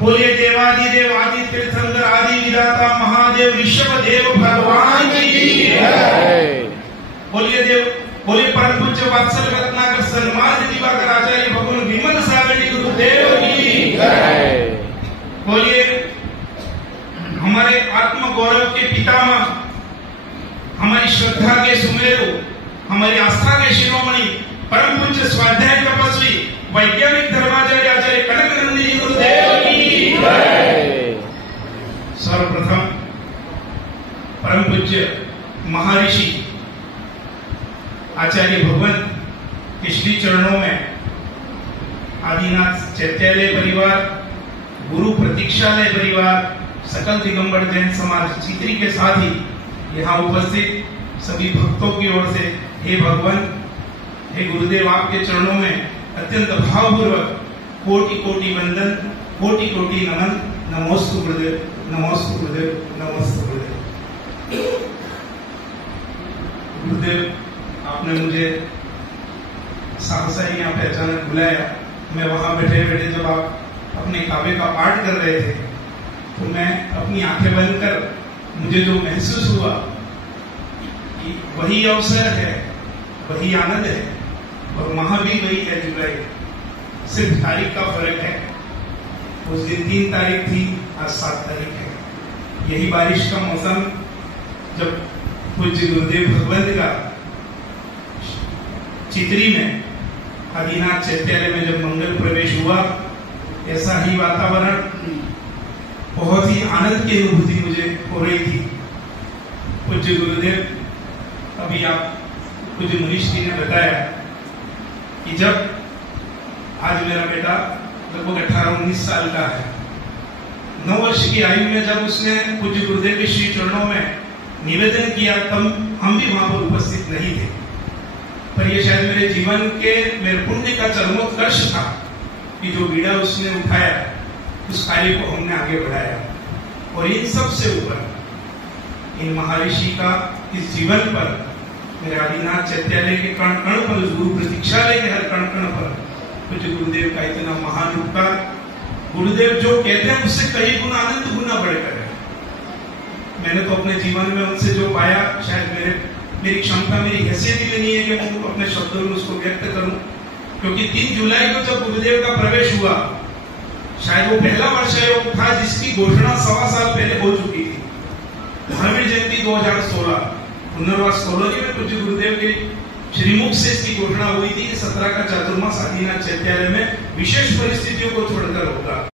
बोलिए देवादिदेव आदि तीर्थंकर आदि विधाता महादेव ऋषभ देव भगवान की जय। बोलिए परम पूज्य वात्सल रत्नाकर सन्मार्ग दिवाकर आचार्य भगवान विमल सागरी गुरुदेव की जय। बोलिए हमारे आत्म गौरव के पितामह, हमारी श्रद्धा के सुमेरु, हमारी आस्था के शिरोमणि परम पूज्य स्वाध्याय तपस्वी वैज्ञानिक धर्माचार्य आचार्य कनक नंदी गुरुदेव की जय। सर्वप्रथम परम पूज्य महर्षि आचार्य भगवंत के श्री चरणों में आदिनाथ चैत्यालय परिवार, गुरु प्रतीक्षालय परिवार, सकल दिगंबर जैन समाज चित्री के साथ ही यहाँ उपस्थित सभी भक्तों की ओर से हे भगवान, हे गुरुदेव, आपके चरणों में अत्यंत भावपूर्वक कोटि कोटि वंदन, कोटि कोटि नमन। नमोस्तु गुरुदेव, नमोस्तु गुरुदेव, नमोस्तु गुरुदेव। गुरुदेव, आपने मुझे सहसा ही यहाँ पे अचानक बुलाया। मैं वहां बैठे बैठे जब आप अपने काव्य का पाठ कर रहे थे तो मैं अपनी आंखें बंद कर मुझे जो महसूस हुआ कि वही अवसर है, वही आनंद है और वहां भी वही है जुलाई। सिर्फ तारीख का फर्क है। उस दिन 3 तारीख थी, आज 7 तारीख है। यही बारिश का मौसम जब पूज्य गुरुदेव भगवंत का चित्री में आदिनाथ चैत्यालय में जब मंगल प्रवेश हुआ, ऐसा ही वातावरण, बहुत ही आनंद की अनुभूति मुझे हो रही थी। पूज्य गुरुदेव, अभी आप पूज्य मनीष जी ने बताया कि जब आज मेरा बेटा लगभग 18-19 साल का है, 9 वर्ष की आयु में जब उसने पूज्य गुरुदेव के श्री चरणों में निवेदन किया, तब हम भी वहां पर उपस्थित नहीं थे। पर यह शायद मेरे जीवन के, मेरे पुण्य का चरमोत्कर्ष था कि जो बीड़ा उसने उठाया, उस कार्य को हमने आगे बढ़ाया। और इन सब से ऊपर इन महर्षि का इस जीवन पर, मेरे आदिनाथ चैत्यालय के कण कण पर, गुरु प्रतीक्षालय के हर कण कण पर पूज्य गुरुदेव का इतना महान उपकार। गुरुदेव जो कहते हैं उससे कई गुना आनंद गुना बढ़कर है। मैंने तो अपने जीवन में उनसे जो पाया, शायद मेरी क्षमता, मेरी हैसियत ही नहीं है कि मैं अपने शब्दों में उसको व्यक्त करूं। क्योंकि 3 जुलाई को जब गुरुदेव का प्रवेश हुआ, शायद वो पहला वर्ष योग था जिसकी घोषणा 1.25 साल पहले हो चुकी थी। महावीर जयंती 2016 पुनर्वास कॉलोनी में पूज्य गुरुदेव के श्रीमुख से इसकी घोषणा हुई थी। 17 का चातुर्मास आदिनाथ चैत्यालय में विशेष परिस्थितियों को छोड़कर होगा।